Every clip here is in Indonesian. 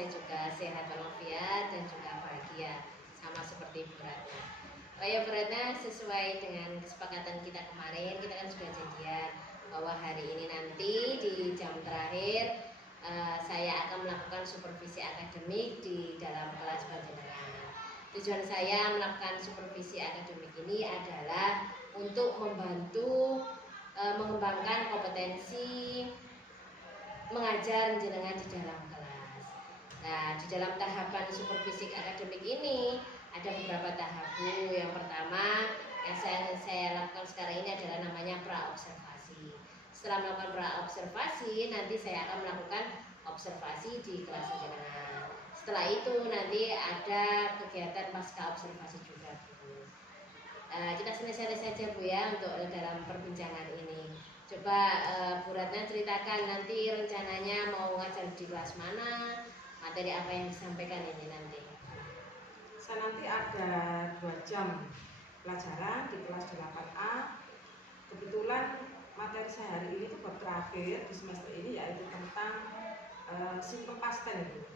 saya juga sehat walafiat dan juga bahagia sama seperti Bu Ratna. Oh ya Bu Ratna, sesuai dengan kesepakatan kita kemarin, kita kan sudah janjian bahwa hari ini nanti di jam terakhir saya akan melakukan supervisi akademik di dalam kelas panjenengan. Tujuan saya melakukan supervisi akademik ini adalah untuk membantu mengembangkan kompetensi mengajar jenengan di dalam kelas. Nah, di dalam tahapan supervisi akademik ini ada beberapa tahap. Yang pertama yang saya lakukan sekarang ini adalah namanya pra-observasi. Setelah melakukan pra-observasi, nanti saya akan melakukan observasi di kelas jenengan. Setelah itu nanti ada kegiatan pasca observasi juga, Bu. Kita selesai saja Bu ya untuk dalam perbincangan ini. Coba Bu Ratna ceritakan nanti rencananya mau ngajar di kelas mana, materi apa yang disampaikan ini nanti. Saya nanti ada 2 jam pelajaran di kelas 8A. Kebetulan materi saya hari ini itu bab terakhir di semester ini, yaitu tentang simple past tense itu.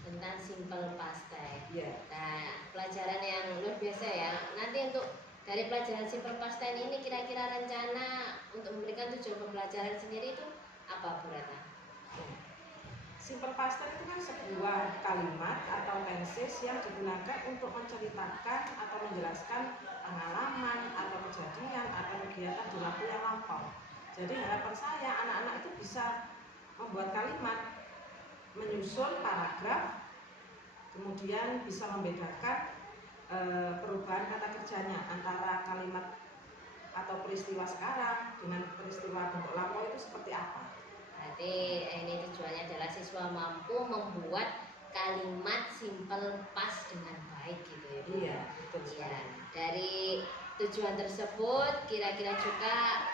Tentang simple past tense. Yeah. Nah, pelajaran yang luar biasa ya. Nanti untuk dari pelajaran simple past tense ini kira-kira rencana untuk memberikan tujuan pembelajaran sendiri itu apa Bu Ratna? Simple past tense itu kan sebuah kalimat atau tenses yang digunakan untuk menceritakan atau menjelaskan pengalaman atau kejadian atau kegiatan di waktu yang lampau. Jadi harapan saya anak-anak itu bisa membuat kalimat, menyusun paragraf, kemudian bisa membedakan perubahan kata kerjanya antara kalimat atau peristiwa sekarang dengan peristiwa bentuk lampau itu seperti apa. Berarti ini tujuannya adalah siswa mampu membuat kalimat simple past dengan baik gitu ya Bu. Iya, betul sekali. Ya, dari tujuan tersebut kira-kira juga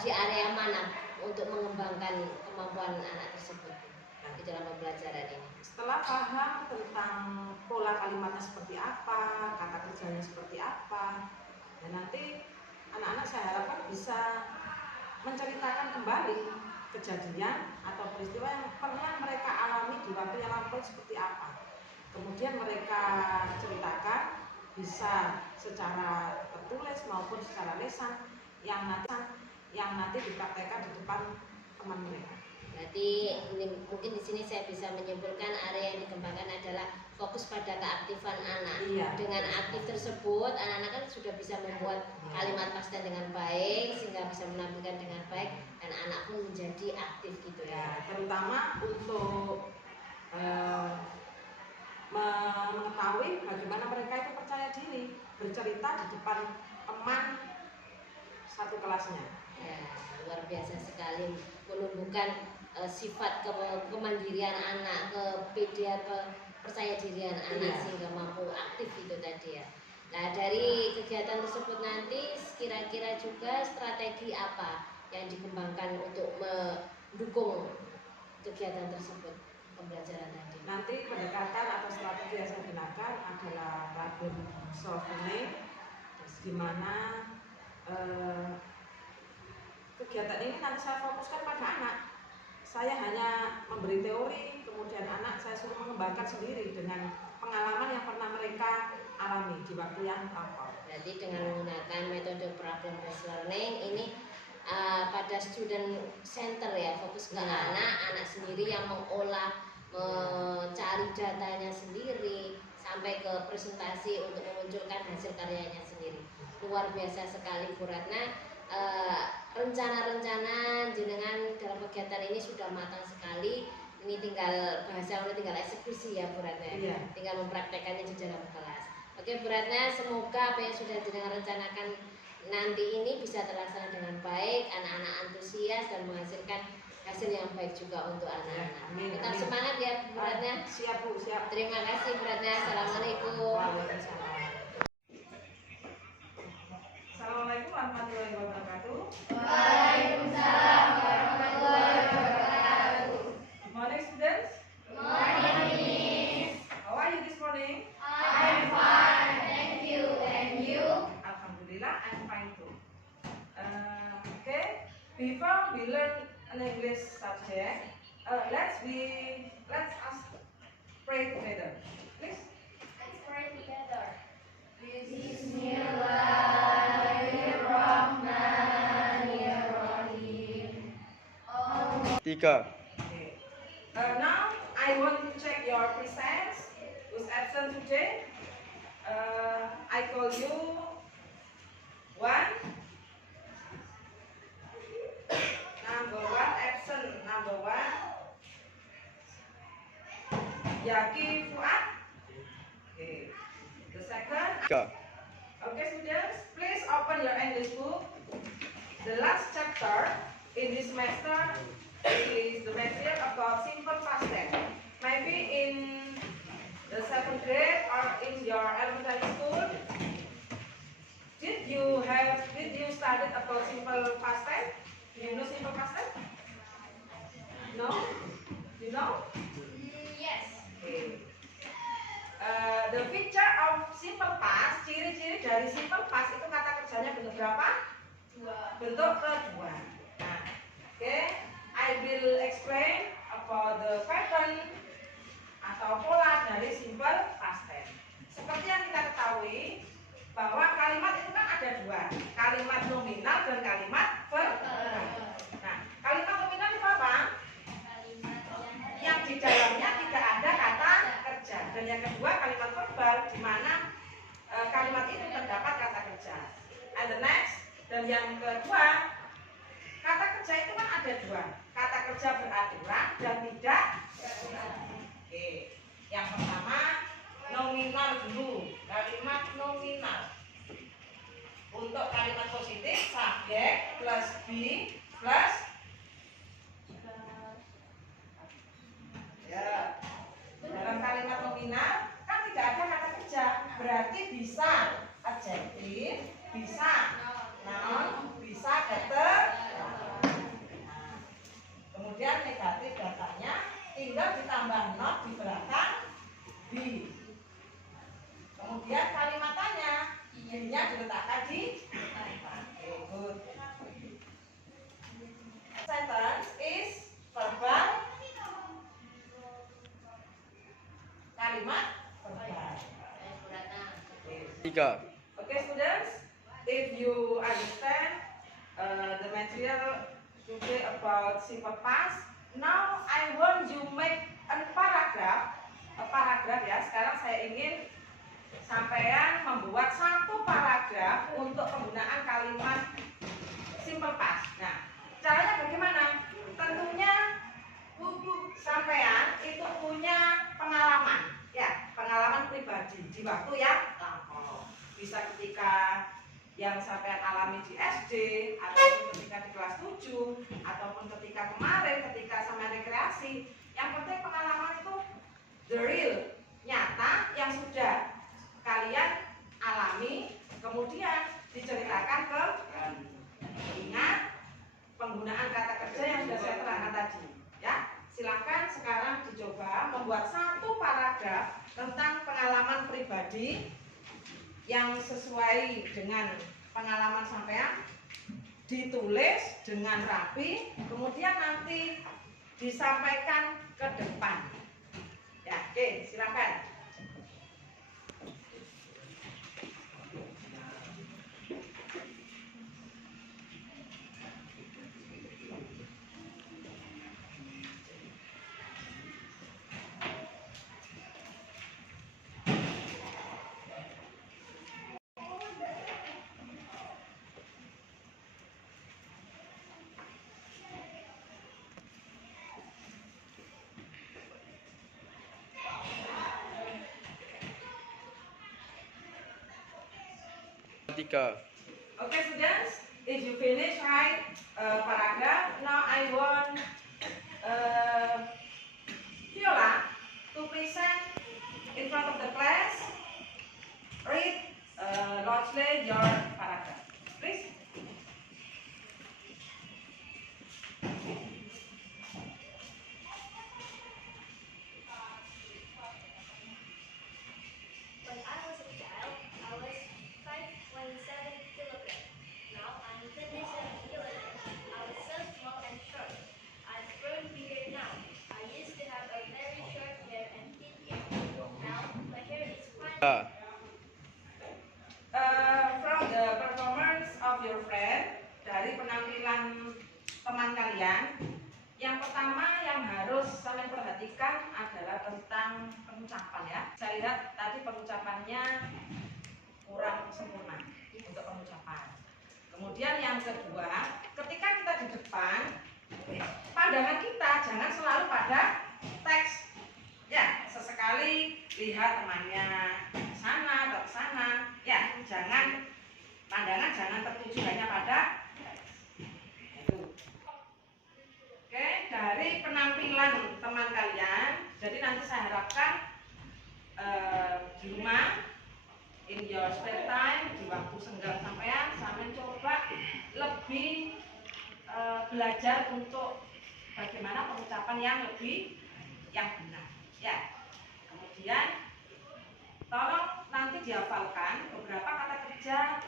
di area mana untuk mengembangkan kemampuan anak tersebut di dalam pembelajaran ini. Setelah paham tentang pola kalimatnya seperti apa, kata kerjanya seperti apa, dan nanti anak-anak saya harapkan bisa menceritakan kembali kejadian atau peristiwa yang pernah mereka alami di waktu yang lampau seperti apa. Kemudian mereka ceritakan bisa secara tertulis maupun secara lisan yang nanti dipraktekkan di depan teman mereka. Berarti ini, mungkin di sini saya bisa menyimpulkan area yang dikembangkan adalah fokus pada keaktifan anak. Iya. Dengan aktif tersebut, anak-anak kan sudah bisa membuat kalimat past tense dengan baik sehingga bisa menampilkan dengan baik dan anak pun menjadi aktif gitu ya. Terutama untuk mengetahui bagaimana mereka itu percaya diri bercerita di depan teman satu kelasnya. Ya, luar biasa sekali menumbuhkan sifat kemandirian anak, kepedean, percaya dirian anak sehingga mampu aktif itu tadi ya. Nah, dari kegiatan tersebut nanti kira-kira juga strategi apa yang dikembangkan untuk mendukung kegiatan tersebut, pembelajaran tadi? Nanti pendekatan atau strategi yang saya gunakan adalah problem solving, di mana kegiatan ini nanti saya fokuskan pada anak. Saya hanya memberi teori, kemudian anak saya suruh mengembangkan sendiri dengan pengalaman yang pernah mereka alami di waktu yang lampau. Berarti dengan menggunakan metode problem based learning ini pada student center ya, fokus ke anak sendiri yang mengolah, mencari datanya sendiri sampai ke presentasi untuk memunculkan hasil karyanya sendiri. Luar biasa sekali Bu Ratna. Rencana-rencana jenengan dalam kegiatan ini sudah matang sekali. Ini tinggal tinggal eksekusi ya Bu Ratna. Iya. Tinggal mempraktekannya di dalam kelas. Oke Bu Ratna, semoga apa yang sudah jenengan rencanakan nanti ini bisa terlaksana dengan baik, anak-anak antusias dan menghasilkan hasil yang baik juga untuk anak-anak. Tetap semangat ya Bu Ratna. Siap Bu, siap. Terima kasih Bu Ratna. Assalamualaikum. Assalamualaikum warahmatullahi wabarakatuh. Waalaikumsalam warahmatullahi wabarakatuh. Good morning students. Good morning, Miss. How are you this morning? I'm fine, thank you. And you? Alhamdulillah, I'm fine too. Okay, before we learn an English subject, let's ask pray together. Please. Let's pray together. Tiga. Okay. Now I want to check your presence. Who's absent today? I call you one. Number one absent. Number one. Yaki Fuad. Okay. The second. Tiga. Okay, students, please open your English book. The last chapter in this semester is the material about simple past tense. Maybe in the 7th grade or in your elementary school, did you study about simple past tense? Do you know simple past tense? No? You know? Yes. Okay. The feature of simple past, ciri-ciri dari simple past itu kata kerjanya bentuk berapa? Bentuk kedua. Nah, okay. I will explain about the pattern atau pola dari simple past tense. Seperti yang kita ketahui bahwa kalimat itu kan ada dua, kalimat nominal dan kalimat verbal. Nah, kalimat nominal itu apa? Yang di dalamnya tidak ada kata kerja. Dan yang kedua kalimat verbal di mana kalimat itu terdapat kata kerja. And the next, dan yang kedua, kata kerja itu kan ada dua, kata kerja beraturan dan tidak beraturan. Oke, yang pertama nominal dulu, kalimat nominal. Untuk kalimat positif subjek plus be plus ya. Dalam kalimat nominal kan tidak ada kata kerja, berarti bisa adjektif, bisa noun, bisa determinan. Kemudian negatif datanya tinggal ditambah not di belakang be. Kemudian kalimatannya be-nya diletakkan di depan. Okay, good. Sentence is verbal. Kalimat verbal. Tiga. Okay, students, if you understand the material today about simple past, now I want you make a paragraph ya. Sekarang saya ingin sampean membuat satu paragraf untuk penggunaan kalimat simple past. Nah, caranya bagaimana? Tentunya sampean itu punya pengalaman, ya, pengalaman pribadi di waktu yang lampau. Bisa ketika yang sampean alami di SD, ataupun ketika di kelas 7, ataupun ketika kemarin ketika sama rekreasi. Yang penting pengalaman itu the real, nyata yang sudah kalian alami, kemudian diceritakan ke ingat penggunaan kata kerja yang sudah saya terangkan tadi, ya. Silakan sekarang dicoba membuat satu paragraf tentang pengalaman pribadi yang sesuai dengan pengalaman sampean, ditulis dengan rapi, kemudian nanti disampaikan ke depan. Ya, oke, silakan. Tiga. Okay, students, if you finish write paragraph, now I want Viola to present in front of the class. Read loudly your paragraph, please. When I was a child, I was 5.7 kilograms. Now I'm 27 kilograms. I was so small and short. I've grown bigger now. From the performance of your friend, dari penampilan teman kalian, yang pertama yang harus kalian perhatikan adalah tentang pengucapan ya. Saya lihat tadi pengucapannya kurang sempurna untuk pengucapan. Kemudian yang kedua, ketika kita di depan, pandangan kita jangan selalu pada teks. Ya, sesekali lihat temannya sana atau sana. Ya, pandangan jangan tertuju hanya pada teks. Itu. Oke, dari penampilan teman kalian, jadi nanti saya harapkan di rumah, in your spare time, di waktu senggang sampean coba lebih belajar untuk bagaimana pengucapan yang benar. Ya. Kemudian tolong nanti dihafalkan beberapa kata kerja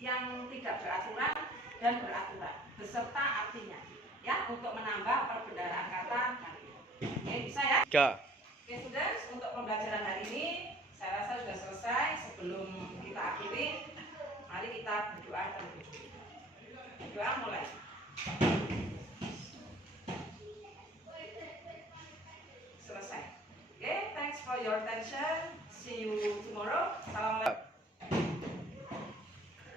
yang tidak beraturan dan beraturan beserta artinya, ya, untuk menambah perbendaharaan kata kalian. Oke, bisa ya? Oke, students, untuk pembelajaran hari ini saya rasa sudah selesai. Sebelum kita akhiri, mari kita berdoa terlebih dahulu. Doa mulai. Selesai. Oke, thanks for your attention. See you tomorrow. Assalamualaikum.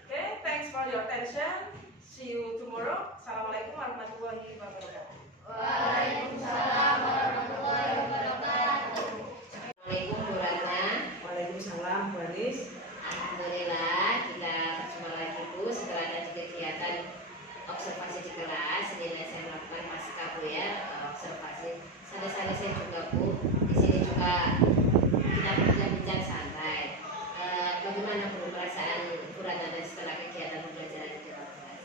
Oke, thanks for your attention. See you tomorrow. Assalamualaikum warahmatullahi wabarakatuh. Waalaikumsalam warahmatullahi wabarakatuh. Assalamualaikum Bu Ratna. Waalaikumsalam Bu Anis. Alhamdulillah kita berjumpa lagi Bu setelah tadi kegiatan observasi di kelas. Ini saya melakukan pasca Bu ya, observasi. Santai-santai saya juga Bu. Di sini juga kita berbincang santai. Bagaimana Bu perasaan Bu Ratna setelah kegiatan pembelajaran di dalam kelas?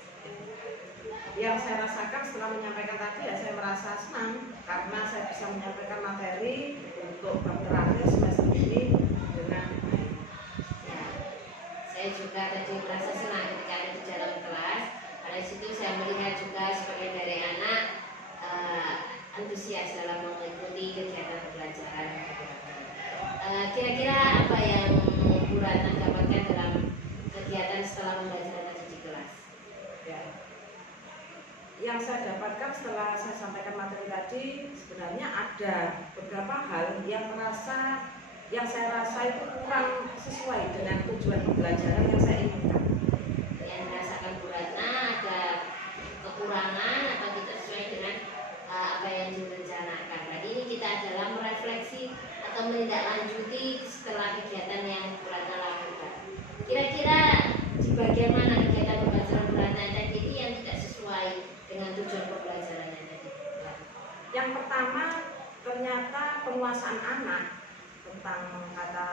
Yang saya rasakan setelah menyampaikan tadi ya, saya merasa senang karena saya bisa menyampaikan materi untuk bab terakhir semester ini dengan baik. Ya, saya juga tadi merasa senang ketika ada di dalam kelas. Karena situ saya melihat juga sebagai dari anak antusias dalam mengikuti kegiatan pembelajaran. Kira-kira apa yang Bu Ratna dapatkan dalam kegiatan setelah pembelajaran tadi di kelas? Ya. Yang saya dapatkan setelah saya sampaikan materi tadi, sebenarnya ada beberapa hal yang saya rasa itu kurang sesuai dengan tujuan pembelajaran yang saya inginkan. Yang dirasakan Bu Ratna ada kekurangan atau tidak sesuai dengan apa yang direncanakan. Tadi ini kita adalah merefleksi atau menindaklanjuti setelah kegiatan yang Bu Ratna lakukan. Kira-kira di bagian mana kegiatan pembelajaran Bu Ratna tadi ini yang tidak sesuai dengan tujuan pembelajarannya tadi? Yang pertama, ternyata penguasaan anak tentang kata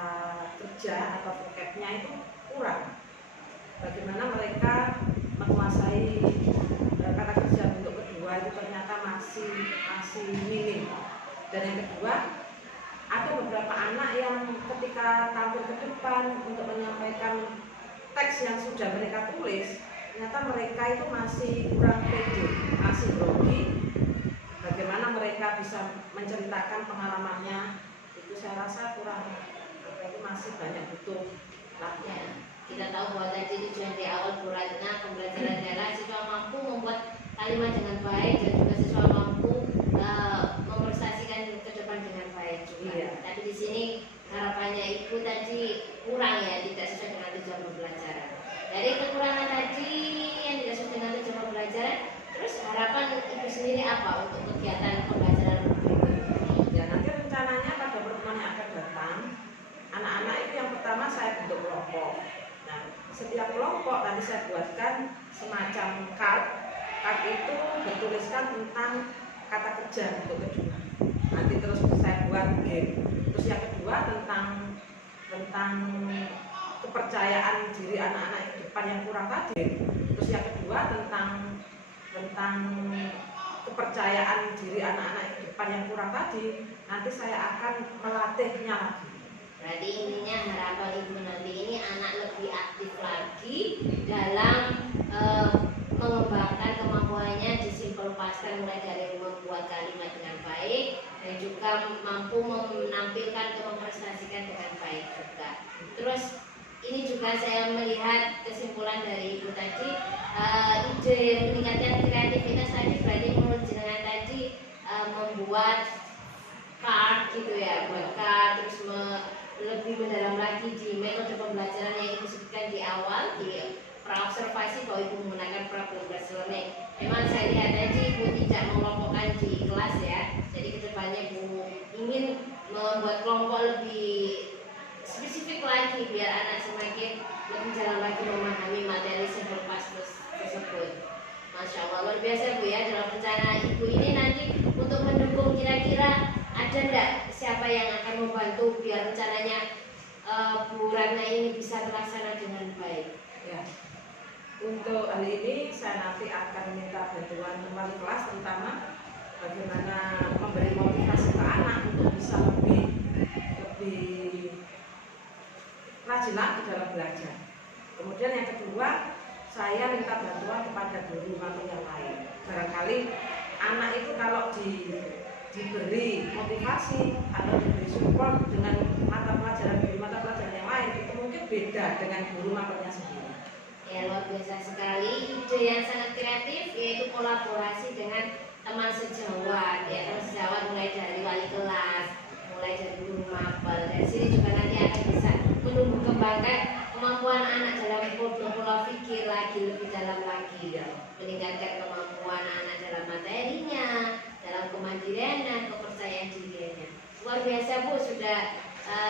kerja atau vocabnya itu kurang. Bagaimana mereka menguasai kata kerja bentuk kedua itu ternyata masih minim. Dan yang kedua, ada beberapa anak yang ketika tampil ke depan untuk menyampaikan teks yang sudah mereka tulis, ternyata mereka itu masih kurang pede, masih grogi. Bagaimana mereka bisa menceritakan pengalamannya, itu saya rasa kurang, itu masih banyak butuh latihan. Kita tahu bahwa tadi tujuan di awal Bu Ratna pembelajaran adalah siswa mampu membuat kalimat dengan baik dan juga siswa mampu mempresentasikan ke depan dengan baik juga. Iya. Tapi di sini harapannya Ibu tadi kurang ya, tidak sesuai dengan tujuan pembelajaran. Dari kekurangan tadi yang tidak sesuai dengan tujuan pembelajaran, terus harapan Ibu sendiri apa untuk kegiatan pembelajaran berikutnya? Ya, nanti rencananya pada pertemuan yang akan datang, anak-anak itu yang pertama saya bentuk kelompok. Nah, setiap kelompok nanti saya buatkan semacam card itu bertuliskan tentang kata kerja untuk kedua. Nanti terus saya buat game. Terus yang kedua tentang kepercayaan diri anak-anak di depan yang kurang tadi. Terus yang kedua tentang kepercayaan diri anak-anak di depan yang kurang tadi. Nanti saya akan melatihnya lagi. Berarti intinya harapan Ibu nanti ini anak lebih aktif lagi dalam mengembangkan kemampuannya di simple past tense, mulai dari membuat kalimat dengan baik dan juga mampu menampilkan atau memprestasikan dengan baik juga. Terus ini juga saya melihat kesimpulan dari Ibu tadi, ide meningkatkan kreativitas tadi berarti menurut jenengan tadi membuat card gitu ya, buat card, terus lebih mendalam lagi di metode pembelajaran yang Ibu sebutkan di awal, di praobservasi bahwa Ibu menggunakan problem based learning. Memang saya lihat tadi Ibu tidak mengelompokkan di kelas ya, jadi kedepannya Ibu ingin membuat kelompok lebih spesifik lagi biar anak semakin lebih dalam lagi memahami materi simple past tersebut. Masya Allah, luar biasa Bu ya, dalam rencana Ibu ini nanti untuk mendukung kira-kira ada enggak siapa yang akan membantu biar rencananya Bu Ratna ini bisa terlaksana dengan baik? Ya. Untuk hari ini saya nanti akan minta bantuan wali kelas, terutama bagaimana memberi motivasi ke anak untuk bisa lebih rajin lagi dalam belajar. Kemudian yang kedua, saya minta bantuan kepada guru maupun yang lain. Barangkali anak itu kalau diberi motivasi atau diberi support dengan mata pelajaran yang lain, itu mungkin beda dengan guru maupunnya sendiri. Ya, luar biasa sekali, ide yang sangat kreatif yaitu kolaborasi dengan teman sejawat ya, teman sejawat mulai dari wali kelas, mulai dari guru mapel. Dari sini juga nanti akan bisa menumbuh kembangkan kemampuan anak dalam pola pikir lagi lebih dalam lagi ya, meningkatkan kemampuan anak dalam materinya, dalam kemandirian dan kepercayaan dirinya. Luar biasa Bu, sudah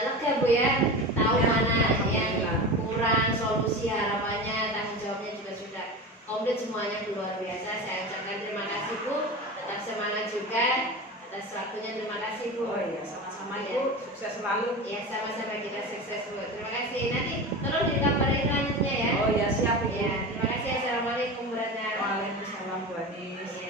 lega Bu ya, tahu Ya, mana yang alhamdulillah. kurang, solusi harapannya, tanggung jawabnya juga sudah komplit semuanya. Luar biasa. Saya ucapkan terima kasih Bu, tetap semangat juga atas waktunya. Terima kasih Bu. Oh iya, sama-sama Ya. Ibu, sukses selalu. Ya, sama-sama kita sukses Bu. Terima kasih. Nanti tolong dikabarin selanjutnya ya. Oh iya, siap Ibu. Ya, terima kasih. Assalamualaikum Bu Ratna. Waalaikumsalam Bu Anis. Ya.